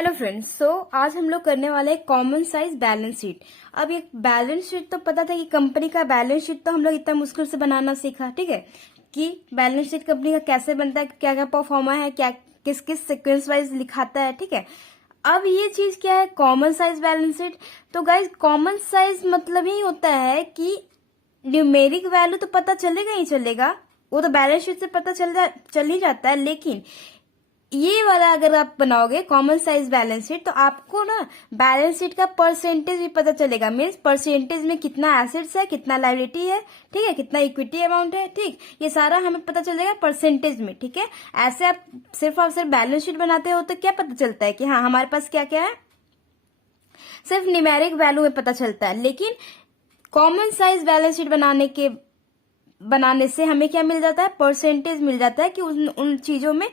Hello friends, आज हम लोग करने वाले हैं कॉमन साइज बैलेंस शीट। अब ये बैलेंस शीट तो पता था कि कंपनी का बैलेंस शीट तो हम लोग इतना मुश्किल से बनाना सीखा, ठीक है, कि बैलेंस शीट कंपनी का कैसे बनता है, क्या क्या परफॉर्मा है, क्या किस किस सीक्वेंस वाइज लिखाता है, ठीक है। अब ये चीज क्या है, कॉमन साइज बैलेंस शीट। तो गाइज कॉमन साइज मतलब ही होता है कि न्यूमेरिक वैल्यू तो पता चलेगा ही चलेगा, वो तो बैलेंस शीट से पता चल ही जाता है, लेकिन ये वाला अगर आप बनाओगे कॉमन साइज बैलेंस शीट तो आपको ना बैलेंस शीट का परसेंटेज भी पता चलेगा। मीन्स परसेंटेज में कितना एसेट्स है, कितना लायबिलिटी है, ठीक है, कितना इक्विटी अमाउंट है, ठीक, ये सारा हमें पता चलेगा परसेंटेज में, ठीक है। ऐसे आप सिर्फ बैलेंस शीट बनाते हो तो क्या पता चलता है कि हाँ हमारे पास क्या क्या है, सिर्फ न्यूमेरिक वैल्यू में पता चलता है। लेकिन कॉमन साइज बैलेंस शीट बनाने से हमें क्या मिल जाता है, परसेंटेज मिल जाता है कि उन चीजों में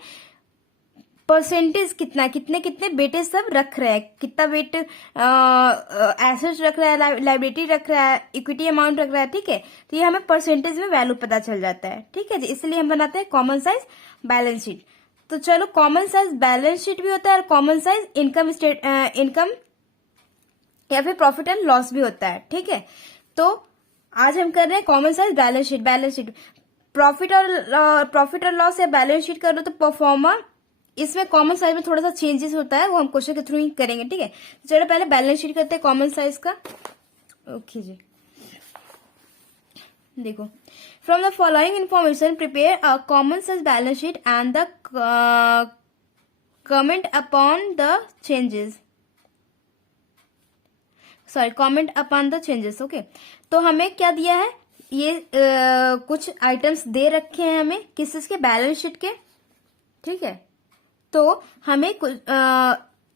परसेंटेज कितना, कितने कितने बेटे सब रख रहे हैं, कितना वेट एसेट्स रख रहा है, लायबिलिटी रख रहा है, इक्विटी अमाउंट रख रहा है, ठीक है। तो ये हमें परसेंटेज में वैल्यू पता चल जाता है, ठीक है जी। इसलिए हम बनाते हैं कॉमन साइज बैलेंस शीट। तो चलो, कॉमन साइज बैलेंस शीट भी होता है और कॉमन साइज इनकम या फिर प्रॉफिट एंड लॉस भी होता है, ठीक है। तो आज हम कर रहे हैं common size balance sheet. Profit और लॉस या बैलेंस शीट कर लो तो परफॉर्मर, इसमें कॉमन साइज में थोड़ा सा चेंजेस होता है, वो हम क्वेश्चन के थ्रू ही करेंगे, ठीक है। तो चलो पहले बैलेंस शीट करते हैं कॉमन साइज का। ओके जी, देखो, from the following information prepare a common size balance sheet and the comment upon the changes, okay. तो हमें क्या दिया है, ये कुछ आइटम्स दे रखे हैं हमें किस के, बैलेंस शीट के, ठीक है। तो हमें कुछ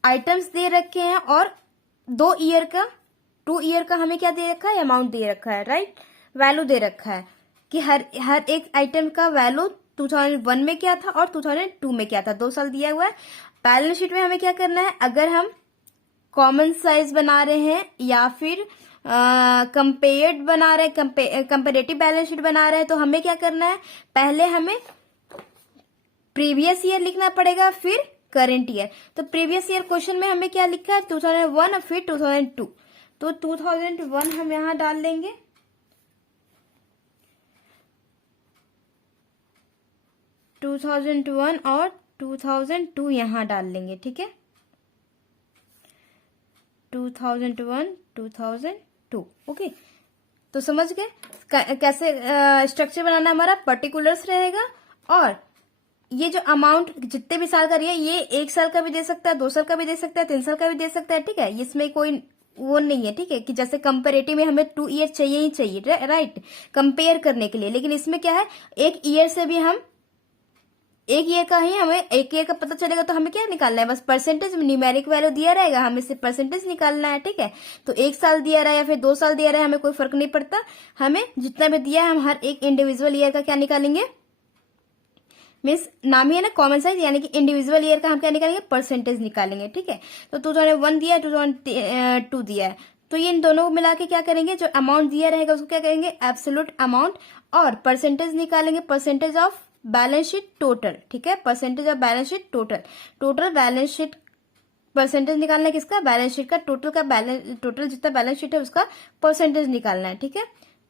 आइटम्स दे रखे हैं और 2 ईयर का हमें क्या दे रखा है, अमाउंट दे रखा है, राइट, वैल्यू दे रखा है कि हर एक आइटम का वैल्यू 2001 में क्या था और 2002 में क्या था, 2 साल दिया हुआ है। बैलेंस शीट में हमें क्या करना है, अगर हम कॉमन साइज बना रहे हैं या फिर कंपेयर्ड बना रहे हैं, कंपेरेटिव बैलेंस शीट बना रहे हैं, तो हमें क्या करना है, पहले हमें प्रीवियस ईयर लिखना पड़ेगा, फिर करंट ईयर। तो प्रीवियस ईयर क्वेश्चन में हमें क्या लिखा है, 2001 और फिर 2002। तो 2001 हम यहां डाल देंगे, और 2002 यहां डाल लेंगे, ठीक है। 2001 2002, ओके। तो समझ गए कैसे स्ट्रक्चर बनाना, हमारा पर्टिकुलर्स रहेगा और ये जो अमाउंट जितने भी साल का रही है, ये 1 साल का भी दे सकता है, 2 साल का भी दे सकता है, 3 साल का भी दे सकता है, ठीक है। इसमें कोई वो नहीं है, ठीक है, कि जैसे कंपेरेटिव में हमें 2 ईयर चाहिए ही चाहिए, राइट, कंपेयर करने के लिए। लेकिन इसमें क्या है, 1 ईयर से भी हम 1 ईयर का ही हमें 1 ईयर का पता चलेगा, तो हमें क्या निकालना है, बस परसेंटेज, न्यूमेरिक वैल्यू दिया रहेगा, हमें सिर्फ परसेंटेज निकालना है, ठीक है। तो 1 साल दिया रहा है या फिर 2 साल दिया रहा है, हमें कोई फर्क नहीं पड़ता, हमें जितना भी दिया है हम हर एक इंडिविजुअल ईयर का क्या निकालेंगे, मीन्स नाम ही है ना कॉमन साइज, यानी कि इंडिविजुअल ईयर का हम क्या निकालेंगे, परसेंटेज निकालेंगे, ठीक है। तो 2001 दिया है, 2002 दिया है, तो ये इन दोनों को मिला के क्या करेंगे, जो अमाउंट दिया रहेगा उसको क्या करेंगे, एब्सोल्यूट अमाउंट, और परसेंटेज निकालेंगे, percentage of balance sheet total, ठीक है, percentage of balance sheet total balance sheet, percentage निकालना है किसका, बैलेंस शीट का, टोटल जितना बैलेंस शीट है उसका परसेंटेज निकालना है, ठीक है।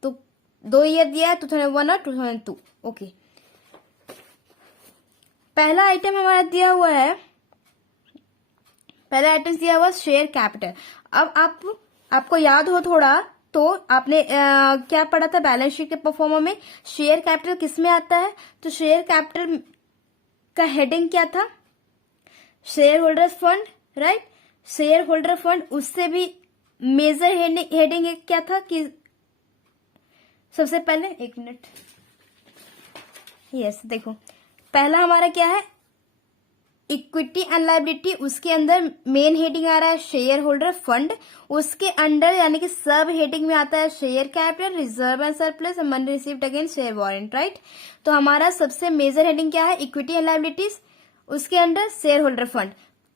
तो 2 ईयर दिया है, 2001 और 2002, ओके। पहला आइटम हमारा दिया हुआ है, शेयर कैपिटल। अब आपको याद हो थोड़ा, तो आपने क्या पढ़ा था बैलेंस शीट के परफॉर्मा में, शेयर कैपिटल किस में आता है, तो शेयर कैपिटल का हेडिंग क्या था, share holder fund, right, share holder fund. उससे भी मेजर हेडिंग क्या था कि सबसे पहले, 1 मिनट, यस, देखो पहला हमारा क्या है, इक्विटी एंड लायबिलिटी, उसके अंदर मेन हेडिंग आ रहा है शेयर होल्डर फंड, उसके अंडर यानी कि सब हेडिंग में आता है share capital, reserve and surplus, money received against share warrant, right. तो हमारा सबसे मेजर हेडिंग क्या है, इक्विटी एंड लायबिलिटीज, उसके अंडर शेयर होल्डर फंड।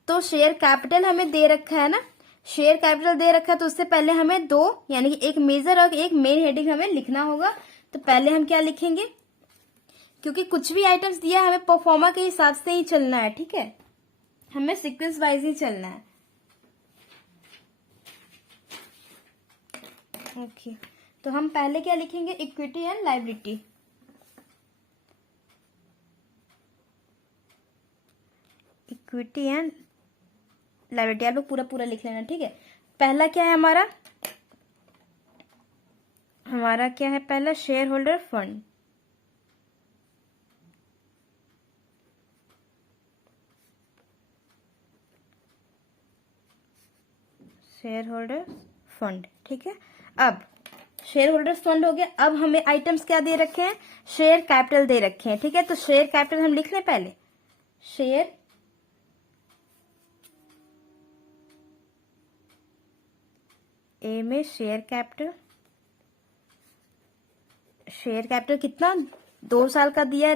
तो शेयर कैपिटल हमें दे रखा है ना, शेयर कैपिटल दे रखा है, तो उससे पहले हमें 2 यानी कि एक मेजर और एक मेन हेडिंग हमें लिखना होगा। तो पहले हम क्या लिखेंगे, क्योंकि कुछ भी आइटम्स दिया है हमें परफॉर्मा के हिसाब से ही चलना है, ठीक है, हमें सीक्वेंस वाइज ही चलना है। ओके तो हम पहले क्या लिखेंगे, equity and liability. Equity and liability आप लोग पूरा पूरा लिख लेना, ठीक है। पहला क्या है हमारा क्या है पहला, share holder fund. Share holder fund, ठीक है। अब शेयर होल्डर्स फंड हो गया। अब हमें आइटम्स क्या दे रखे हैं, शेयर कैपिटल दे रखे हैं, ठीक है। तो शेयर कैपिटल हम लिख लें पहले, शेयर ए में शेयर कैपिटल कितना, 2 साल का दिया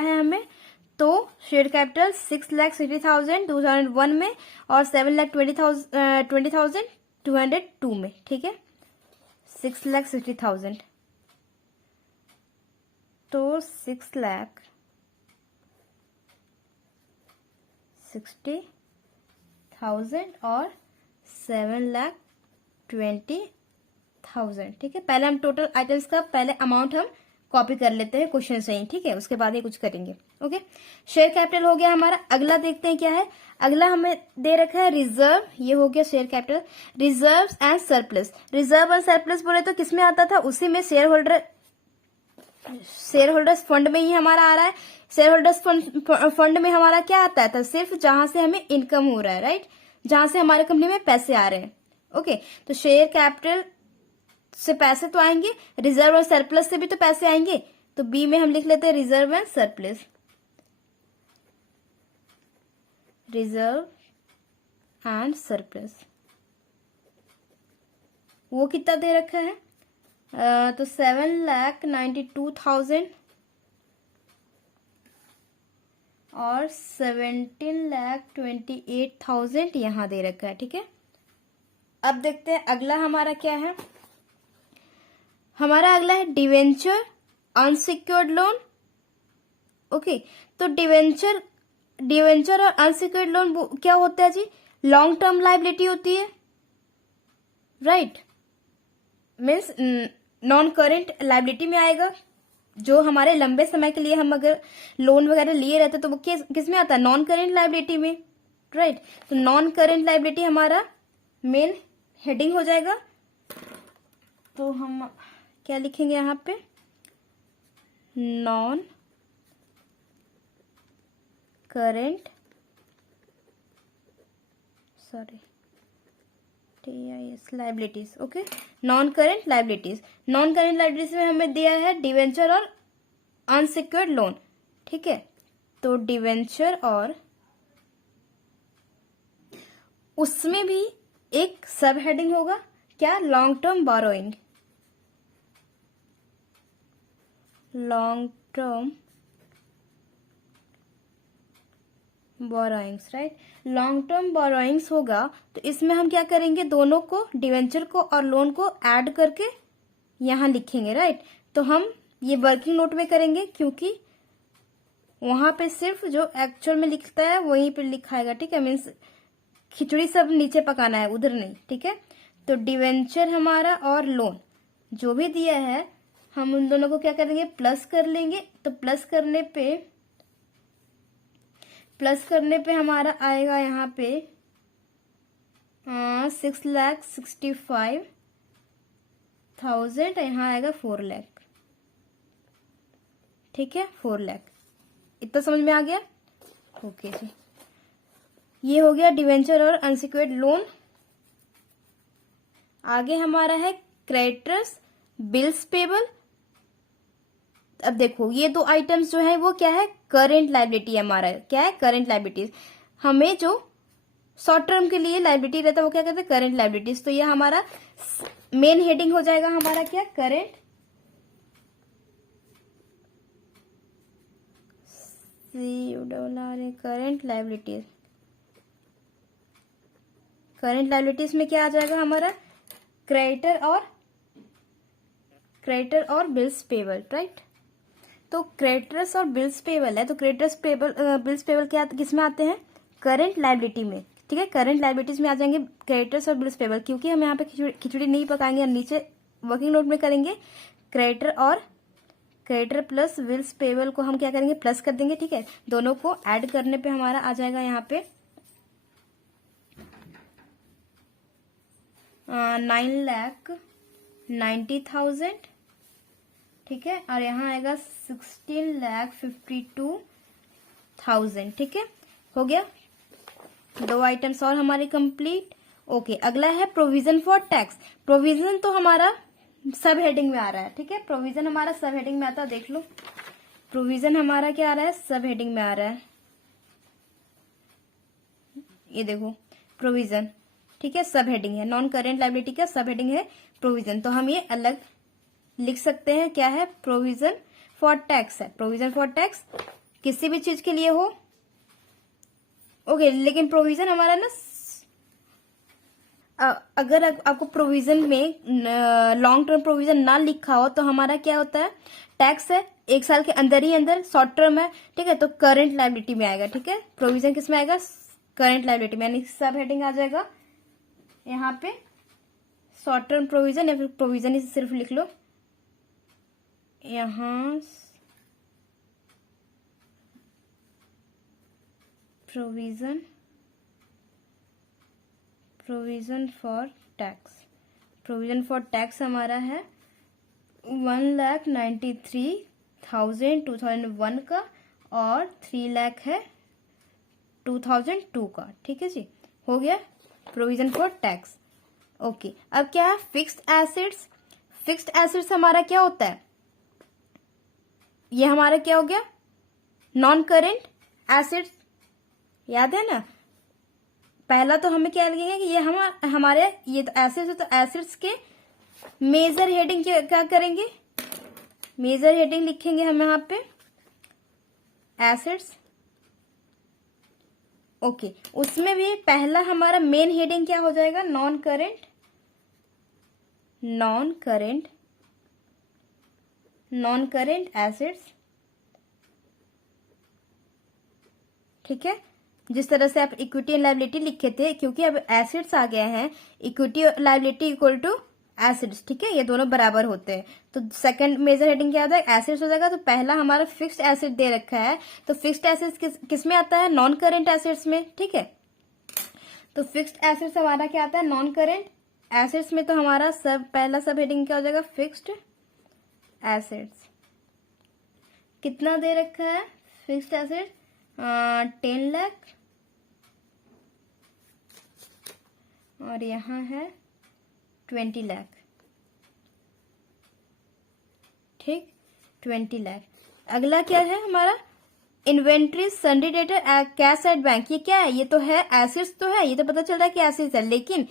है हमें। तो शेयर कैपिटल 6,60,000 2001 में और 7,20,000 202 में, ठीक है। 6,60,000 तो 6,60,000 और 7,20,000, ठीक है। पहले हम टोटल आइटम्स का पहले अमाउंट हम कॉपी कर लेते हैं क्वेश्चन से ही, ठीक है। उसके बाद ये कुछ करेंगे। ओके शेयर कैपिटल हो गया हमारा। अगला देखते हैं क्या है। अगला हमें दे रखा है रिजर्व, ये हो गया share capital. Reserve and surplus, reserve and surplus बोले तो किसमें आता था, उसी में शेयर होल्डर्स फंड में ही हमारा आ रहा है। शेयर होल्डर्स फंड में हमारा क्या आता था, सिर्फ जहां से हमें इनकम हो रहा है, राइट, जहां से हमारे कंपनी में पैसे आ रहे हैं। ओके तो शेयर कैपिटल से पैसे तो आएंगे, रिजर्व और सरप्लस से भी तो पैसे आएंगे। तो बी में हम लिख लेते हैं reserve and surplus. Reserve and surplus वो कितना दे रखा है, तो 7,92,000 और 17,28,000 यहां दे रखा है, ठीक है। अब देखते हैं अगला हमारा क्या है। हमारा अगला है डिवेंचर अनसिक्योर्ड लोन। ओके तो डिवेंचर और अनसिक्योर्ड लोन क्या होता है जी, लॉन्ग टर्म लायबिलिटी होती है, right, means non current liability में आएगा। जो हमारे लंबे समय के लिए हम अगर लोन वगैरह लिए रहते तो वो किस में आता है, नॉन करेंट लायबिलिटी में, राइट। तो नॉन करेंट लायबिलिटी हमारा मेन हेडिंग हो जाएगा। तो हम क्या लिखेंगे यहाँ पे, non current liabilities. Okay non current liabilities में हमें दिया है डिवेंचर और अनसिक्योर्ड लोन, ठीक है। तो डिवेंचर और उसमें भी एक सब हेडिंग होगा क्या, long term borrowing, long term borrowings, right. Long term borrowings होगा तो इसमें हम क्या करेंगे, दोनों को, डिवेंचर को और लोन को ऐड करके यहां लिखेंगे, राइट। तो हम ये वर्किंग नोट में करेंगे क्योंकि वहां पे सिर्फ जो एक्चुअल में लिखता है वहीं पे लिखाएगा, ठीक है। मीन्स खिचड़ी सब नीचे पकाना है, उधर नहीं, ठीक है। तो डिवेंचर हमारा और लोन जो भी दिया है हम उन दोनों को क्या करेंगे, प्लस कर लेंगे। तो प्लस करने पे हमारा आएगा यहाँ पे 6,65,000, यहाँ आएगा 4 लाख, ठीक है, 4 लाख। इतना समझ में आ गया। ओके जी, ये हो गया डिवेंचर और अनसिक्योर्ड लोन। आगे हमारा है क्रेडिटर्स बिल्स पेबल। अब देखो ये दो आइटम्स जो है वो क्या है, करेंट लायबिलिटी। हमारा क्या है, करेंट लायबिलिटीज। हमें जो शॉर्ट टर्म के लिए लायबिलिटी रहता है वो क्या कहते हैं, करेंट लायबिलिटीज। तो ये हमारा मेन हेडिंग हो जाएगा हमारा क्या, current current liabilities. Current liabilities में क्या आ जाएगा हमारा, क्रेडिटर और बिल्स पेबल, राइट। तो क्रेडिटर्स और बिल्स पेबल है, तो क्रेडिटर्स बिल्स पेबल क्या किस में आते हैं, करंट लायबिलिटी में, ठीक है, करंट लायबिलिटीज में आ जाएंगे क्रेडिटर्स और बिल्स पेबल, क्योंकि हम यहाँ पे खिचड़ी नहीं पकाएंगे और नीचे वर्किंग नोट में करेंगे क्रेडिटर प्लस बिल्स पेबल को हम क्या करेंगे, प्लस कर देंगे, ठीक है। दोनों को ऐड करने पे हमारा आ जाएगा यहाँ पे 9,90,000, ठीक है, और यहाँ आएगा 16,52,000, ठीक है, हो गया। दो आइटम्स और हमारे कंप्लीट। ओके, अगला है प्रोविजन फॉर टैक्स। प्रोविजन तो हमारा सब हेडिंग में आ रहा है, ठीक है, प्रोविजन हमारा सब हेडिंग में आता है। देख लो, प्रोविजन हमारा क्या आ रहा है, सब हेडिंग में आ रहा है। ये देखो प्रोविजन, ठीक है, सब हेडिंग है, नॉन करेंट लायबिलिटी का सब हेडिंग है प्रोविजन। तो हम ये अलग लिख सकते हैं, क्या है, प्रोविजन फॉर टैक्स है। प्रोविजन फॉर टैक्स किसी भी चीज के लिए हो, ओके, लेकिन प्रोविजन हमारा ना, अगर आपको प्रोविजन में लॉन्ग टर्म प्रोविजन ना लिखा हो तो हमारा क्या होता है, टैक्स है, 1 साल के अंदर ही अंदर, शॉर्ट टर्म है, ठीक है, तो करंट लायबिलिटी में आएगा, ठीक है। प्रोविजन किस में आएगा, करंट लायबिलिटी में, यानी सब हेडिंग आ जाएगा यहाँ पे शॉर्ट टर्म प्रोविजन, या फिर प्रोविजन ही सिर्फ लिख लो यहाँ, provision for tax. Provision for tax हमारा है 1,93,000 2001 का, और 3 लाख है 2002 का, ठीक है जी, हो गया प्रोविजन फॉर टैक्स। ओके, अब क्या है, फिक्स्ड एसेट्स। फिक्स्ड एसेट्स हमारा क्या होता है, ये हमारा क्या हो गया, नॉन करेंट एसेट्स, याद है ना। पहला तो हमें क्या लगेगा कि ये हमारे ये तो एसेट्स है, तो एसेट्स के मेजर हेडिंग क्या करेंगे, मेजर हेडिंग लिखेंगे हम यहाँ पे एसेट्स। ओके, उसमें भी पहला हमारा मेन हेडिंग क्या हो जाएगा, नॉन करेंट एसेट्स, ठीक है। जिस तरह से आप इक्विटी एंड लायबिलिटी लिखे थे, क्योंकि अब एसेट्स आ गए हैं, इक्विटी और लायबिलिटी इक्वल टू एसेट्स, ठीक है, ये दोनों बराबर होते हैं, तो सेकंड मेजर हेडिंग क्या होता है, एसेट्स हो जाएगा। तो पहला हमारा फिक्स्ड एसेट दे रखा है, तो फिक्स्ड एसेट्स किस में आता है, नॉन करेंट एसेट्स में, ठीक है। तो फिक्स्ड एसेट्स हमारा क्या आता है, नॉन करेंट एसेट्स में, तो हमारा पहला सब हेडिंग क्या हो जाएगा, फिक्स्ड एसेट्स। कितना दे रखा है फिक्स्ड एसेट, 10 लाख, और यहाँ है 20 लाख, ठीक, 20 लाख। अगला क्या है हमारा, inventory, सन्डी debtor, cash at bank. ये क्या है, ये तो है एसेट्स, तो है, ये तो पता चल रहा है कि एसेट्स है, लेकिन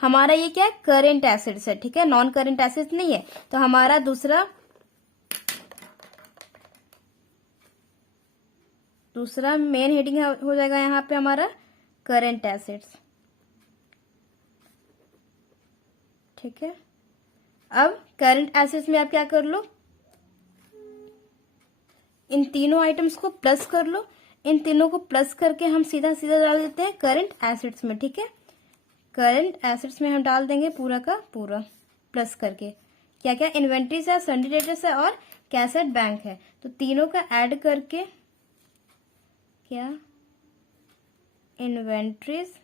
हमारा ये क्या है, करेंट एसेट्स है, ठीक है, नॉन करेंट एसेट्स नहीं है। तो हमारा दूसरा मेन हेडिंग हो जाएगा यहाँ पे हमारा करेंट एसेट्स, ठीक है। अब करंट एसेट्स में आप क्या कर लो, इन तीनों आइटम्स को प्लस कर लो, इन तीनों को प्लस करके हम सीधा सीधा डाल देते हैं करंट एसेट्स में, ठीक है। करंट एसेट्स में हम डाल देंगे पूरा का पूरा प्लस करके, क्या क्या, इन्वेंट्रीज है, सन्डी डेटर्स है, और कैश एट बैंक है। तो तीनों का ऐड करके क्या, इन्वेंट्रीज,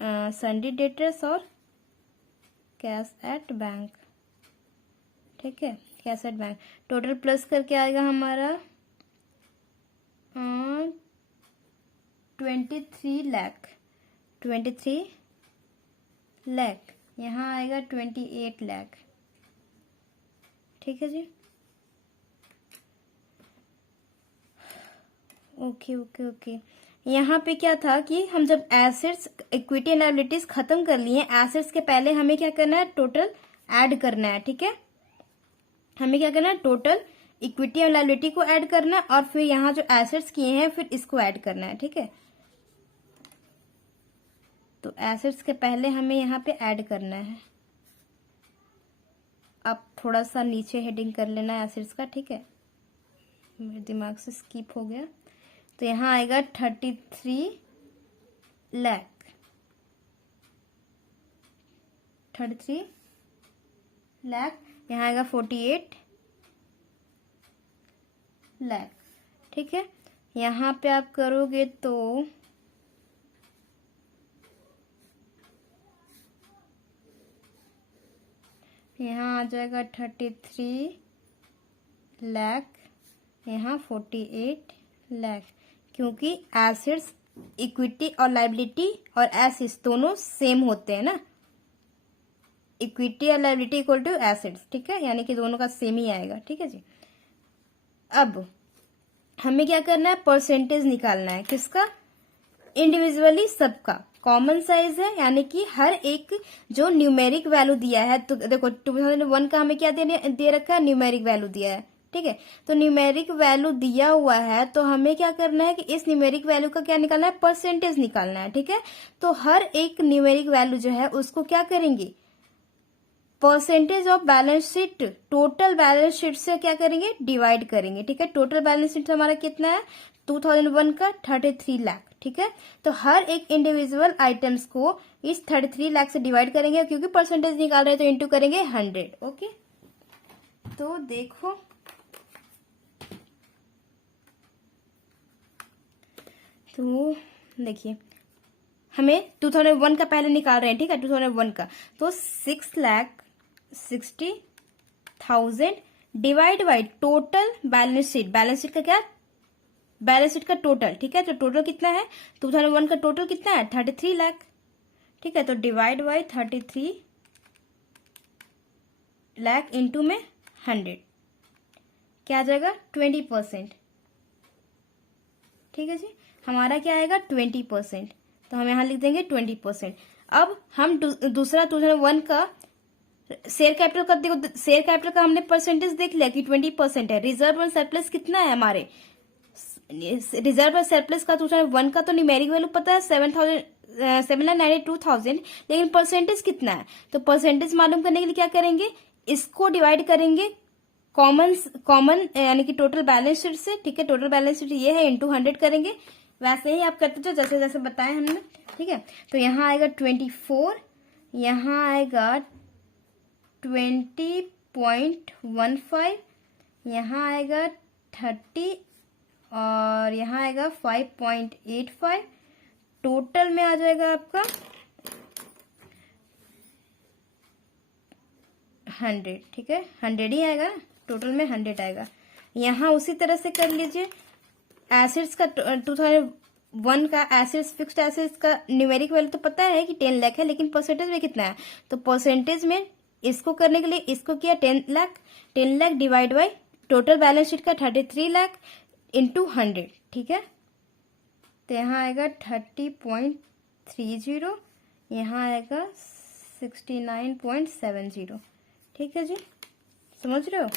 सन्डी डेटर्स और कैश एट बैंक, ठीक है, cash at bank, total plus करके आएगा हमारा 23 लाख, 23 लाख, यहाँ आएगा 28 लाख, ठीक है जी। ओके, यहाँ पे क्या था कि हम जब एसेट्स, इक्विटी एंड लायबिलिटीज खत्म कर लिए, एसेट्स के पहले हमें क्या करना है, टोटल ऐड करना है, ठीक है। हमें क्या करना है, टोटल इक्विटी और लायबिलिटी को ऐड करना है, और फिर यहाँ जो एसेट्स किए हैं फिर इसको ऐड करना है, ठीक है। तो एसेट्स के पहले हमें यहाँ पे ऐड करना है। आप थोड़ा सा नीचे हेडिंग कर लेना एसेट्स का, ठीक है, मेरे दिमाग से स्किप हो गया। तो यहाँ आएगा 33 लाख, 33 लाख। यहाँ आएगा 48 लाख। ठीक है, यहाँ पे आप करोगे तो यहाँ आ जाएगा 33 लाख, यहाँ 48 लाख, क्योंकि एसेट्स, इक्विटी और लायबिलिटी और एसेट्स दोनों सेम होते हैं ना, इक्विटी और लायबिलिटी इक्वल टू एसेट्स। ठीक है, यानी कि दोनों का सेम ही आएगा। ठीक है जी। अब हमें क्या करना है, परसेंटेज निकालना है। किसका? इंडिविजुअली सबका। कॉमन साइज है, यानी कि हर एक जो न्यूमेरिक वैल्यू दिया है, तो देखो 2001 का हमें क्या दे रखा है, न्यूमेरिक वैल्यू दिया है। ठीक है, तो न्यूमेरिक वैल्यू दिया हुआ है, तो हमें क्या करना है कि इस न्यूमेरिक वैल्यू का क्या निकालना है, परसेंटेज निकालना है। ठीक है, तो हर एक न्यूमेरिक वैल्यू जो है उसको क्या करेंगे, percentage of balance sheet, total balance sheet से क्या करेंगे, डिवाइड करेंगे। ठीक है, टोटल बैलेंस शीट हमारा कितना है, 2001 का 33 लाख। ठीक है, तो हर एक इंडिविजुअल आइटम्स को इस 33 लाख से डिवाइड करेंगे, क्योंकि परसेंटेज निकाल रहे हैं तो इंटू करेंगे 100। ओके, तो देखो, तो देखिए हमें 2001 का पहले निकाल रहे हैं। ठीक है, 2001 का, तो 6,60,000 divide by total balance sheet. Balance sheet का क्या, बैलेंस शीट का टोटल। ठीक है, तो टोटल कितना है, 2001 का टोटल कितना है, 33 लाख। ठीक है, तो डिवाइड बाई 33 लाख इंटू में 100, क्या आ जाएगा, 20%। ठीक है जी, हमारा क्या आएगा, 20%। तो हम यहां लिख देंगे 20%। अब हम दूसरा 2001 का शेयर कैपिटल का देखो, शेयर कैपिटल का हमने परसेंटेज देख लिया कि 20% है। रिजर्व और सरप्लस कितना है हमारे, रिजर्व और सरप्लस का 2001 का तो न्यूमेरिक वैल्यू पता है 7,92,000, लेकिन परसेंटेज कितना है, तो परसेंटेज मालूम करने के लिए क्या करेंगे, इसको डिवाइड करेंगे कॉमन यानी कि टोटल बैलेंस शीट से। ठीक है, टोटल बैलेंस शीट ये है, इंटू 100 करेंगे। वैसे ही आप करते जाओ जैसे जैसे बताए हमने। ठीक है, तो यहाँ आएगा 24, यहाँ आएगा 20.15, यहाँ आएगा 30 और यहाँ आएगा 5.85। टोटल में आ जाएगा आपका 100। ठीक है, 100 ही आएगा, टोटल में 100 आएगा। यहाँ उसी तरह से कर लीजिए, एसेट्स का 2001 का एसेट्स, फिक्स्ड एसेट्स का न्यूमेरिक वैल्यू तो पता है कि 10 लाख है, लेकिन परसेंटेज में कितना है, तो परसेंटेज में इसको करने के लिए इसको किया 10 lakh, 10 lakh divide by total balance sheet का 33 लाख इंटू 100। ठीक है, तो यहाँ आएगा 30.30, यहाँ आएगा 69.70। ठीक है जी, समझ रहे हो।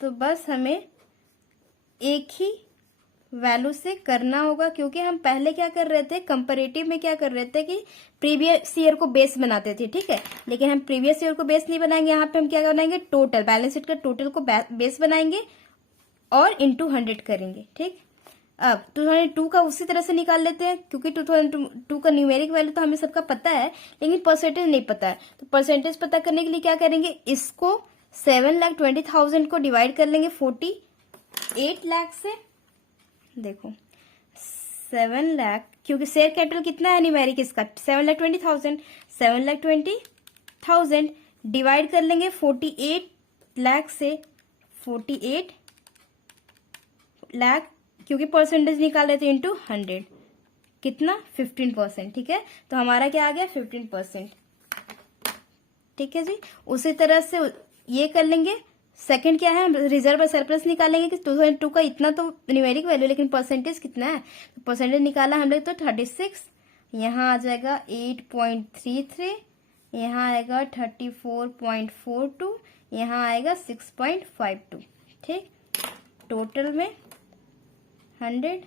तो बस हमें एक ही वैल्यू से करना होगा, क्योंकि हम पहले क्या कर रहे थे, कंपैरेटिव में क्या कर रहे थे कि प्रीवियस ईयर को बेस बनाते थे। ठीक है, लेकिन हम प्रीवियस ईयर को बेस नहीं बनाएंगे, यहाँ पे हम क्या बनाएंगे, टोटल बैलेंस शीट का टोटल को बेस बनाएंगे और इंटू 100 करेंगे। ठीक, अब 2002 का उसी तरह से निकाल लेते हैं, क्योंकि 2002 का न्यूमेरिक वैल्यू तो हमें सबका पता है, लेकिन परसेंटेज नहीं पता है। तो परसेंटेज पता करने के लिए क्या करेंगे, इसको 7,20,000 को डिवाइड कर लेंगे 48 लाख से। देखो 7 लाख, क्योंकि शेयर कैपिटल कितना है न्यूमेरिक इसका, 7,20,000, 7,20,000 डिवाइड कर लेंगे 48 लाख से, 48 लाख, क्योंकि परसेंटेज निकाल रहे थे, इंटू 100, कितना, 15%। ठीक है, तो हमारा क्या आ गया, 15%। ठीक है जी, उसी तरह से ये कर लेंगे। सेकंड क्या है, रिजर्व और सरप्लस निकालेंगे कि 2002 का इतना तो न्यूमेरिक वैल्यू, लेकिन परसेंटेज कितना है, तो परसेंटेज निकाला हम लोग तो 36, यहाँ आ जाएगा 8.33, यहाँ आएगा 34.42, यहाँ आएगा 6.52। ठीक, टोटल में 100।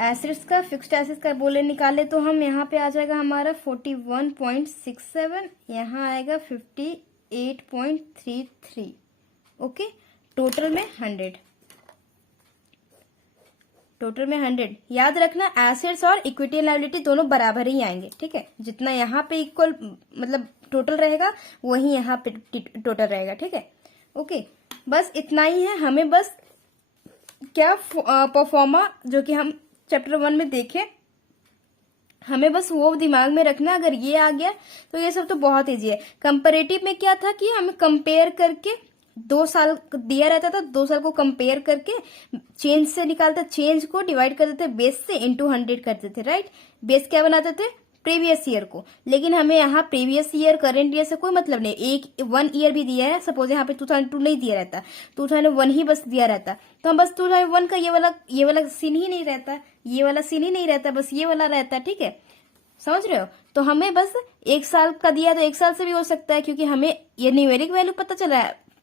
एसेट्स का, फिक्स्ड एसेट्स का बोले निकाले तो हम यहाँ पे आ जाएगा हमारा 41.67, यहाँ आएगा 58.33। ओके, टोटल में 100, टोटल में 100। याद रखना एसेट्स और इक्विटी एंड लायबिलिटी दोनों बराबर ही आएंगे, ठीक है। जितना यहाँ पे इक्वल मतलब टोटल रहेगा वही यहाँ पे टोटल रहेगा, ठीक है। ओके, बस इतना ही है। हमें बस क्या परफॉर्मा जो कि हम चैप्टर 1 में देखे, हमें बस वो दिमाग में रखना। अगर ये आ गया तो ये सब तो बहुत इजी है। कंपैरेटिव में क्या था कि हमें कंपेयर करके 2 साल दिया रहता था, 2 साल को कंपेयर करके चेंज से निकालते, चेंज को डिवाइड कर देते बेस से, इंटू 100 करते थे, राइट। बेस क्या बनाते थे, प्रीवियस ईयर को। लेकिन हमें यहाँ प्रीवियस ईयर करंट ईयर से कोई मतलब नहीं। एक 1 ईयर भी दिया है, सपोज यहाँ पे 2002 नहीं दिया रहता, 2001 ही बस दिया रहता, तो हम बस 2001 का ये वाला सीन ही नहीं रहता, ये वाला सीन ही नहीं रहता, बस ये वाला रहता, ठीक है। समझ रहे हो। तो हमें बस 1 साल का दिया तो 1 साल से भी हो सकता है, क्योंकि हमें ये न्यूमेरिक वैल्यू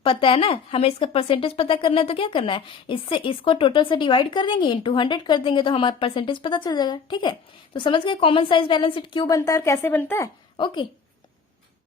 पता है ना, हमें इसका परसेंटेज पता करना है। तो क्या करना है, इससे इसको टोटल से डिवाइड कर देंगे, इंटू 100 कर देंगे, तो हमारा परसेंटेज पता चल जाएगा, ठीक है। तो समझ गए कॉमन साइज बैलेंस शीट क्यों बनता है और कैसे बनता है। ओके।